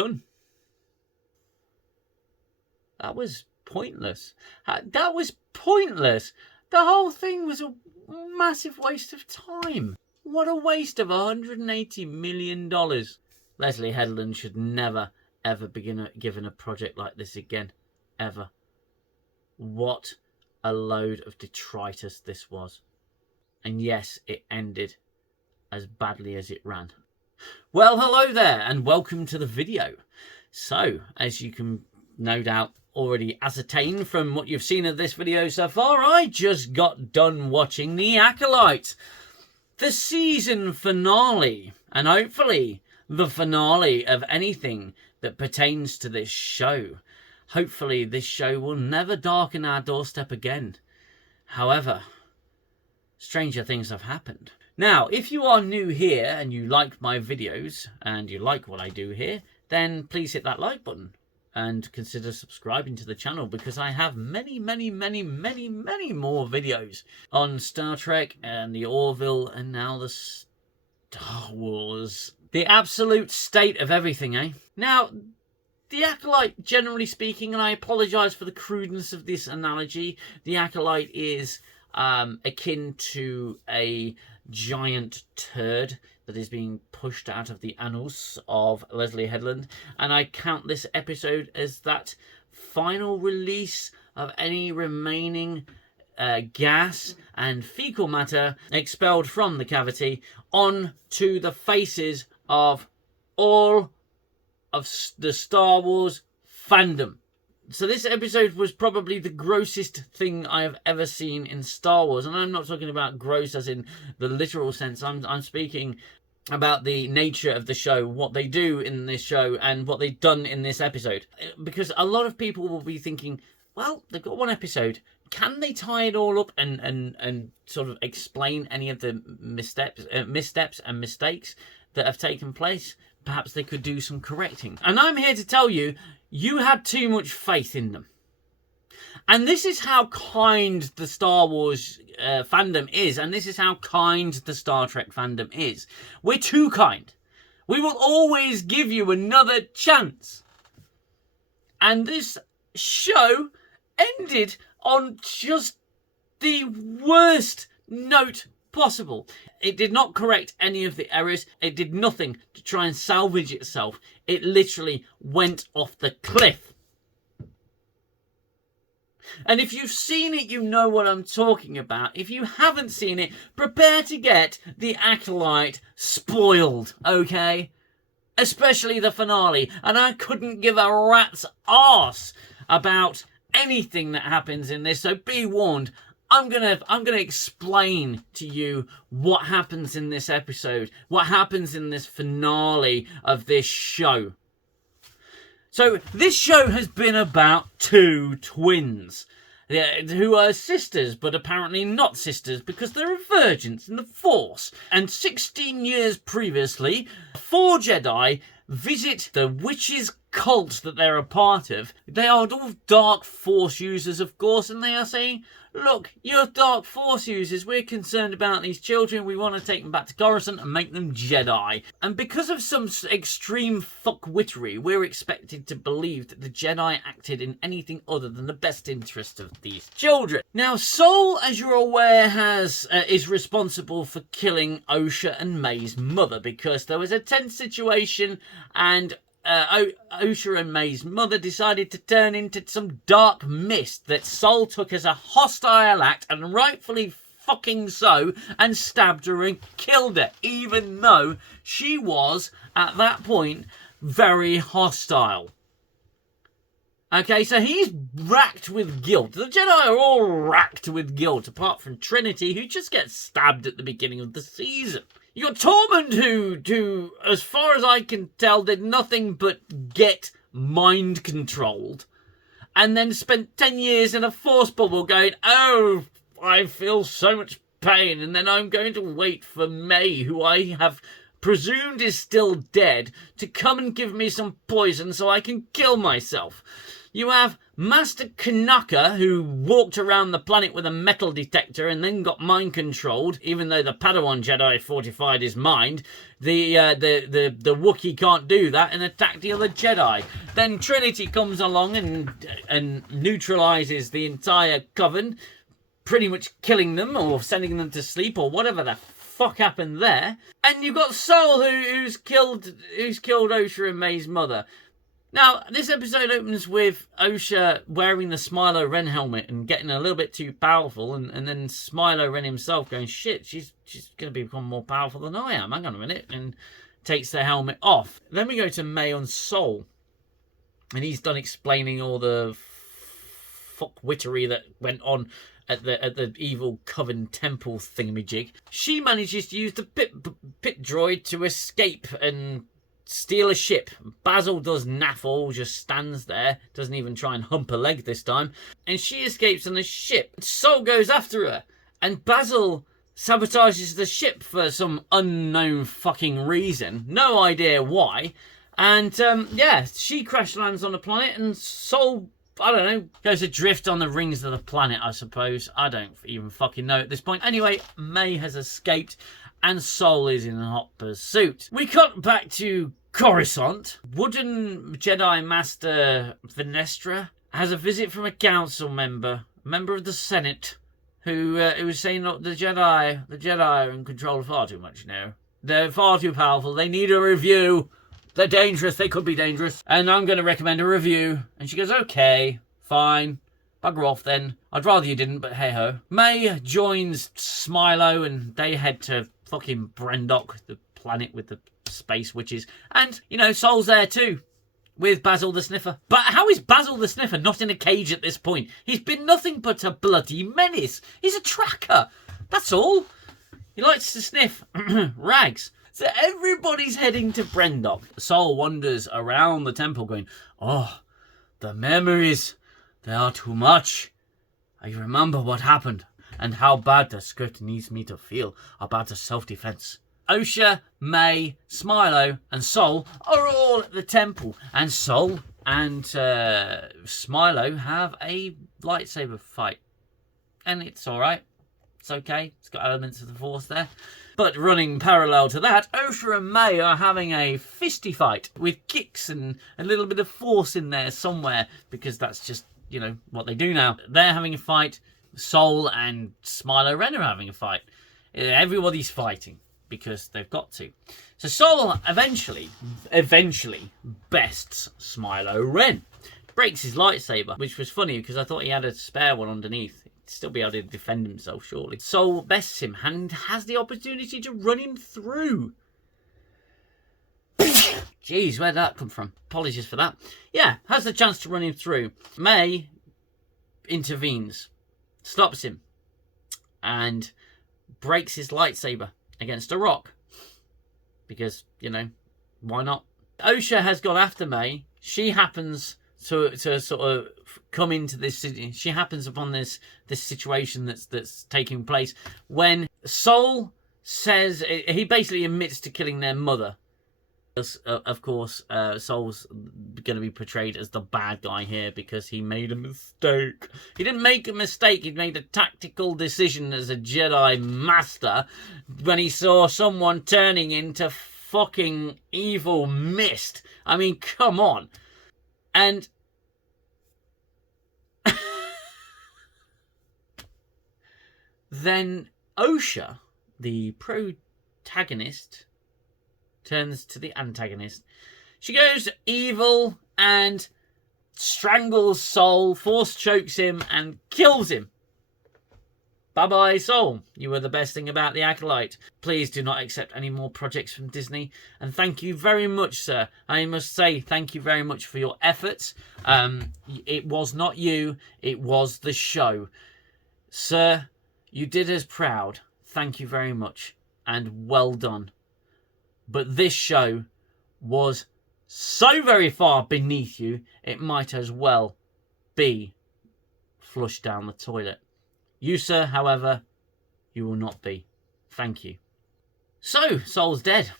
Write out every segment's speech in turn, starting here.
done. That was pointless. That was pointless. The whole thing was a massive waste of time. What a waste of $180 million. Leslie Headland should never, ever be given a project like this again. Ever. What a load of detritus this was. And yes, it ended as badly as it ran. Well, hello there, and welcome to the video. So, as you can no doubt already ascertain from what you've seen of this video so far, I just got done watching The Acolyte, the season finale, and hopefully the finale of anything that pertains to this show. Hopefully this show will never darken our doorstep again. However, stranger things have happened. Now, if you are new here and you like my videos and you like what I do here, then please hit that like button and consider subscribing to the channel, because I have many more videos on Star Trek and the Orville and now the Star Wars. The absolute state of everything, eh? Now, the Acolyte, generally speaking, and I apologise for the crudeness of this analogy, the Acolyte is akin to a giant turd that is being pushed out of the annals of Leslie Headland, and I count this episode as that final release of any remaining gas and fecal matter expelled from the cavity onto the faces of all of the Star Wars fandom. So this episode was probably the grossest thing I have ever seen in Star Wars. And I'm not talking about gross as in the literal sense. I'm speaking about the nature of the show, what they do in this show and what they've done in this episode. Because a lot of people will be thinking, well, they've got one episode. Can they tie it all up and sort of explain any of the missteps and mistakes that have taken place? Perhaps they could do some correcting. And I'm here to tell you, you had too much faith in them. And this is how kind the Star Wars fandom is. And this is how kind the Star Trek fandom is. We're too kind. We will always give you another chance. And this show ended on just the worst note possible. It did not correct any of the errors. It did nothing to try and salvage itself. It literally went off the cliff. And if you've seen it, you know what I'm talking about. If you haven't seen it, prepare to get The Acolyte spoiled, okay? Especially the finale. And I couldn't give a rat's arse about anything that happens in this, so be warned. I'm gonna explain to you what happens in this episode, what happens in this finale of this show. So this show has been about two twins who are sisters, but apparently not sisters because they're virgins in the Force. And 16 years previously, 4 Jedi visit the witches' cult that they're a part of. They are all dark Force users, of course, and they are saying, look, you're dark Force users. We're concerned about these children. We want to take them back to Coruscant and make them Jedi. And because of some extreme fuckwittery, we're expected to believe that the Jedi acted in anything other than the best interest of these children. Now, Sol, as you're aware, is responsible for killing Osha and May's mother because there was a tense situation and Osha and May's mother decided to turn into some dark mist that Sol took as a hostile act, and rightfully fucking so, and stabbed her and killed her, even though she was, at that point, very hostile. Okay, so he's racked with guilt. The Jedi are all racked with guilt, apart from Trinity, who just gets stabbed at the beginning of the season. You got Tormund, who, as far as I can tell, did nothing but get mind controlled, and then spent 10 years in a Force bubble going, oh, I feel so much pain, and then I'm going to wait for May, who I have presumed is still dead, to come and give me some poison so I can kill myself. You have Master Kanaka, who walked around the planet with a metal detector and then got mind controlled, even though the Padawan Jedi fortified his mind, the Wookiee can't do that and attack the other Jedi. Then Trinity comes along and neutralizes the entire coven, pretty much killing them or sending them to sleep or whatever the fuck happened there. And you've got Sol who's killed Osha and May's mother. Now, this episode opens with Osha wearing the Smilo Ren helmet and getting a little bit too powerful, and then Smilo Ren himself going, shit, she's going to become more powerful than I am, hang on a minute, and takes the helmet off. Then we go to May on Sol, and he's done explaining all the fuckwittery that went on at the evil Coven Temple thingamajig. She manages to use the pit droid to escape and steal a ship. Basil does naff all, just stands there, doesn't even try and hump a leg this time, and she escapes on a ship. Sol goes after her, and Basil sabotages the ship for some unknown fucking reason, no idea why, and yeah, she crash lands on the planet, and Sol, I don't know, goes adrift on the rings of the planet, I suppose. I don't even fucking know at this point. Anyway, May has escaped, and Sol is in hot pursuit. We cut back to Coruscant. Wooden Jedi Master Venestra has a visit from a council member of the Senate, who was saying, look, the Jedi are in control far too much now. They're far too powerful. They need a review. They're dangerous. They could be dangerous. And I'm going to recommend a review. And she goes, okay, fine. Bugger off then. I'd rather you didn't, but hey-ho. May joins Smilo and they head to fucking Brendok, the planet with the space witches. And, you know, Sol's there too, with Basil the Sniffer. But how is Basil the Sniffer not in a cage at this point? He's been nothing but a bloody menace. He's a tracker. That's all. He likes to sniff rags. So everybody's heading to Brendok. Sol wanders around the temple going, oh, the memories, they are too much. I remember what happened and how bad the script needs me to feel about the self-defense. Osha, May, Smilo, and Sol are all at the temple. And Sol and Smilo have a lightsaber fight. And it's alright. It's okay. It's got elements of the Force there. But running parallel to that, Osha and May are having a fisty fight with kicks and a little bit of force in there somewhere. Because that's just, you know, what they do now. They're having a fight. Sol and Smilo Ren are having a fight. Everybody's fighting. Because they've got to. So Sol eventually bests Smilo Ren. Breaks his lightsaber, which was funny because I thought he had a spare one underneath. He'd still be able to defend himself, surely. Sol bests him and has the opportunity to run him through. Jeez, where'd that come from? Apologies for that. Yeah, has the chance to run him through. May intervenes, stops him, and breaks his lightsaber against a rock. Because, you know, why not? Osha has gone after May. She happens to sort of come into this. She happens upon this situation that's taking place when Sol says, he basically admits to killing their mother. Of course, Sol's going to be portrayed as the bad guy here because he made a mistake. He didn't make a mistake. He made a tactical decision as a Jedi Master when he saw someone turning into fucking evil mist. I mean, come on. And then Osha, the protagonist, turns to the antagonist. She goes evil and strangles Sol, force chokes him and kills him. Bye-bye, Sol. You were the best thing about the Acolyte. Please do not accept any more projects from Disney. And thank you very much, sir. I must say thank you very much for your efforts. It was not you. It was the show. Sir, you did us proud. Thank you very much. And well done. But this show was so very far beneath you, it might as well be flushed down the toilet. You, sir, however, you will not be. Thank you. So, Sol's dead.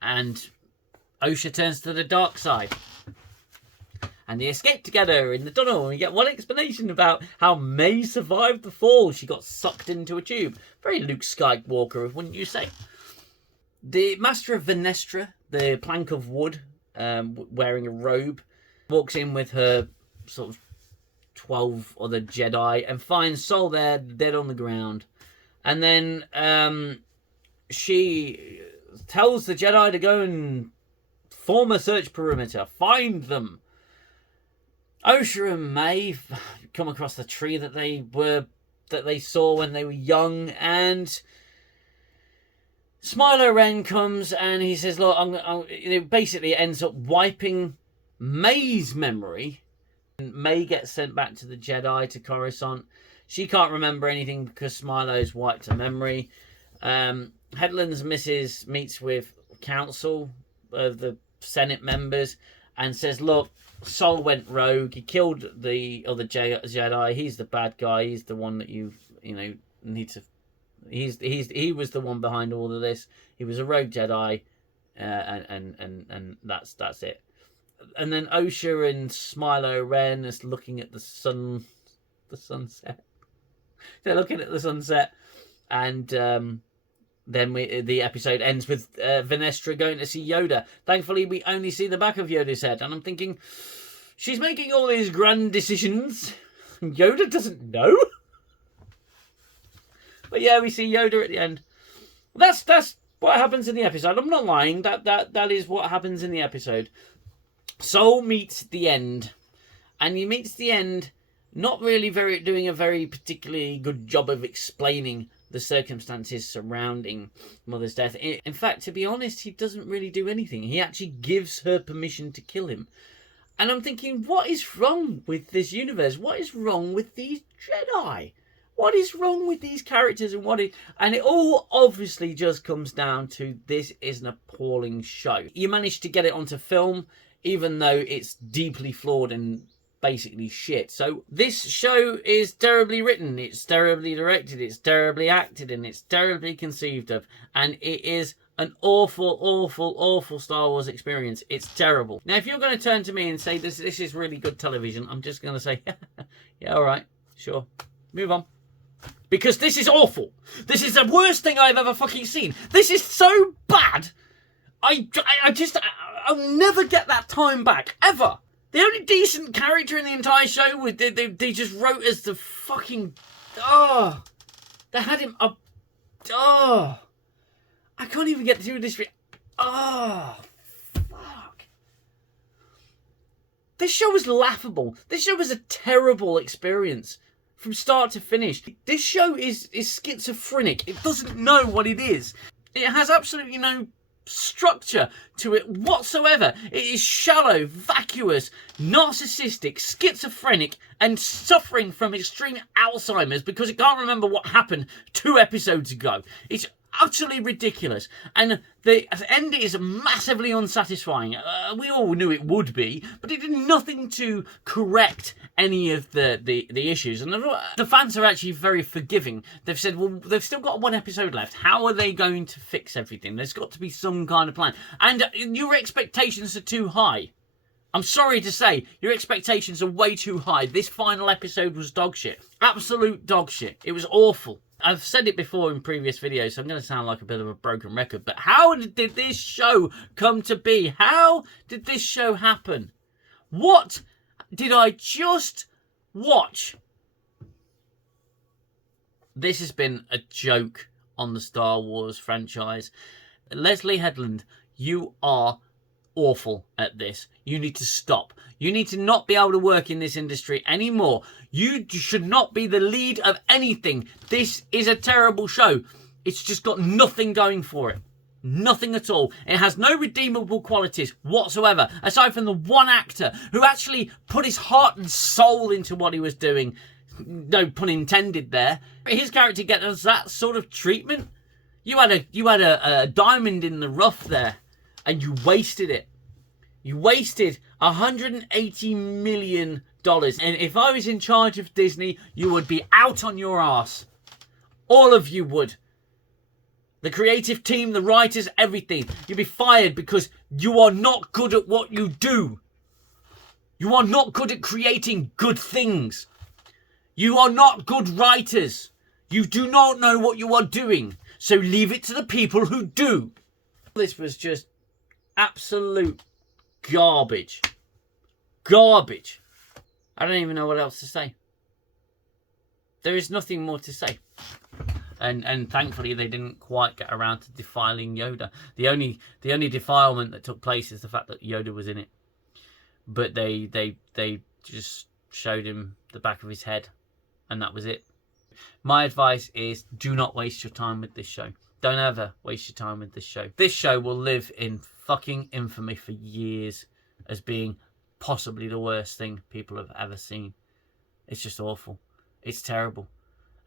And Osha turns to the dark side. And they escape together in the tunnel. And we get one explanation about how May survived the fall. She got sucked into a tube. Very Luke Skywalker, wouldn't you say? The Master of Venestra, the plank of wood, wearing a robe, walks in with her sort of 12 other Jedi and finds Sol there, dead on the ground. And then she tells the Jedi to go and form a search perimeter, find them. Osha and May come across the tree that they saw when they were young, and Smiler Ren comes and he says, "Look, it basically ends up wiping May's memory." And May gets sent back to the Jedi, to Coruscant. She can't remember anything because Smilo's wiped her memory. Headland's missus meets with council of the Senate members and says, "Look, Sol went rogue. He killed the other Jedi. He's the bad guy. He's the one that you need to. He was the one behind all of this. He was a rogue Jedi, and that's it." And then Osha and Smilo Ren is looking at the sunset. They're looking at the sunset, and then the episode ends with Venestra going to see Yoda. Thankfully, we only see the back of Yoda's head, and I'm thinking, she's making all these grand decisions, and Yoda doesn't know. But yeah, we see Yoda at the end. That's what happens in the episode. I'm not lying. That is what happens in the episode. Sol meets the end, and he meets the end not really doing a very particularly good job of explaining the circumstances surrounding Mother's death. In fact, to be honest, he doesn't really do anything. He actually gives her permission to kill him. And I'm thinking, what is wrong with this universe? What is wrong with these Jedi? What is wrong with these characters? And it all obviously just comes down to, this is an appalling show. You managed to get it onto film, even though it's deeply flawed and basically shit. So this show is terribly written, it's terribly directed, it's terribly acted, and it's terribly conceived of, and it is an awful, awful, awful Star Wars experience. It's terrible. Now, if you're going to turn to me and say this is really good television, I'm just going to say, yeah, all right, sure, move on. Because this is awful. This is the worst thing I've ever fucking seen. This is so bad. I'll never get that time back, ever. The only decent character in the entire show was they just wrote as the fucking... They had him up... I can't even get through this... Fuck. This show was laughable. This show was a terrible experience from start to finish. This show is schizophrenic. It doesn't know what it is. It has absolutely no structure to it whatsoever. It is shallow, vacuous, narcissistic, schizophrenic, and suffering from extreme Alzheimer's because it can't remember what happened 2 episodes ago. It's utterly ridiculous, and the end is massively unsatisfying. We all knew it would be, but it did nothing to correct any of the issues. And the fans are actually very forgiving. They've said, well, they've still got 1 episode left. How are they going to fix everything? There's got to be some kind of plan. And your expectations are too high. I'm sorry to say, your expectations are way too high. This final episode was dog shit. Absolute dog shit. It was awful. I've said it before in previous videos, so I'm going to sound like a bit of a broken record. But how did this show come to be? How did this show happen? What did I just watch? This has been a joke on the Star Wars franchise. Leslie Headland, you are awful at this. You need to stop. You need to not be able to work in this industry anymore. You should not be the lead of anything. This is a terrible show. It's just got nothing going for it. Nothing at all. It has no redeemable qualities whatsoever, aside from the one actor who actually put his heart and soul into what he was doing. No pun intended there. His character gets that sort of treatment. You had a diamond in the rough there, and you wasted it. You wasted $180 million. And if I was in charge of Disney, you would be out on your ass. All of you would. The creative team, the writers, everything. You'd be fired because you are not good at what you do. You are not good at creating good things. You are not good writers. You do not know what you are doing. So leave it to the people who do. This was just absolute garbage. Garbage. I don't even know what else to say. There is nothing more to say. And thankfully they didn't quite get around to defiling Yoda. The only defilement that took place is the fact that Yoda was in it. But they just showed him the back of his head, and that was it. My advice is, do not waste your time with this show. Don't ever waste your time with this show. This show will live in fucking infamy for years as being possibly the worst thing people have ever seen. It's just awful. It's terrible.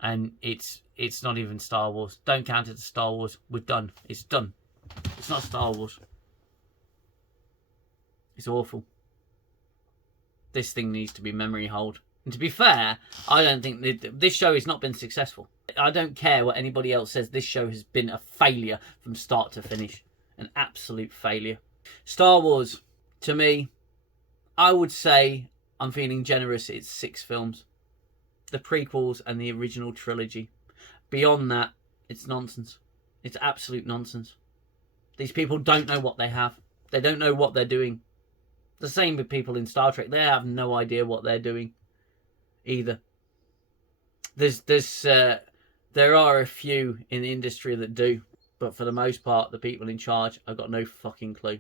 And it's not even Star Wars. Don't count it as Star Wars. We're done. It's done. It's not Star Wars. It's awful. This thing needs to be memory hold. And to be fair, I don't think this show has not been successful. I don't care what anybody else says. This show has been a failure from start to finish. An absolute failure. Star Wars, to me, I would say, I'm feeling generous, it's 6 films. The prequels and the original trilogy. Beyond that, it's nonsense. It's absolute nonsense. These people don't know what they have. They don't know what they're doing. The same with people in Star Trek. They have no idea what they're doing either. There are a few in the industry that do, but for the most part, the people in charge have got no fucking clue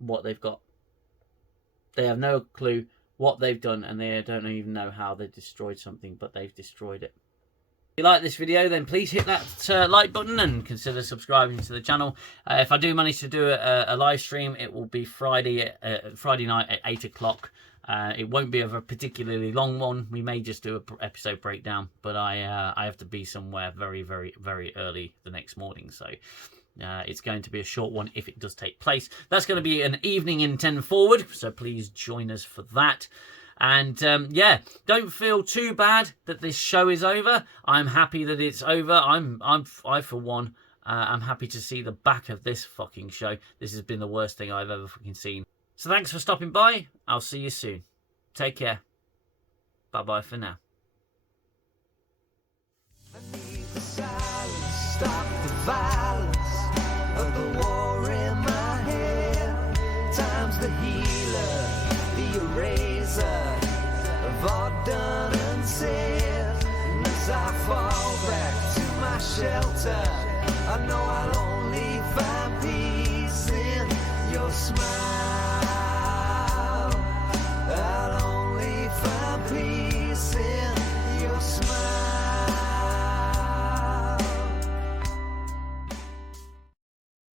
what they've got. They have no clue what they've done, and they don't even know how they destroyed something, but they've destroyed it. If you like this video, then please hit that like button and consider subscribing to the channel. If I do manage to do a live stream, it will be Friday night at 8 o'clock. It won't be of a particularly long one. We may just do an episode breakdown, but I have to be somewhere very, very, very early the next morning, so it's going to be a short one if it does take place. That's going to be an evening in 10 forward, so please join us for that. And yeah, don't feel too bad that this show is over. I'm happy that it's over. I for one, I'm happy to see the back of this fucking show. This has been the worst thing I've ever fucking seen. So thanks for stopping by. I'll see you soon. Take care. Bye-bye for now. I need the silence, stop the violence of the war in my head. Time's the healer, the eraser of all done and said. And as I fall back to my shelter, I know I'll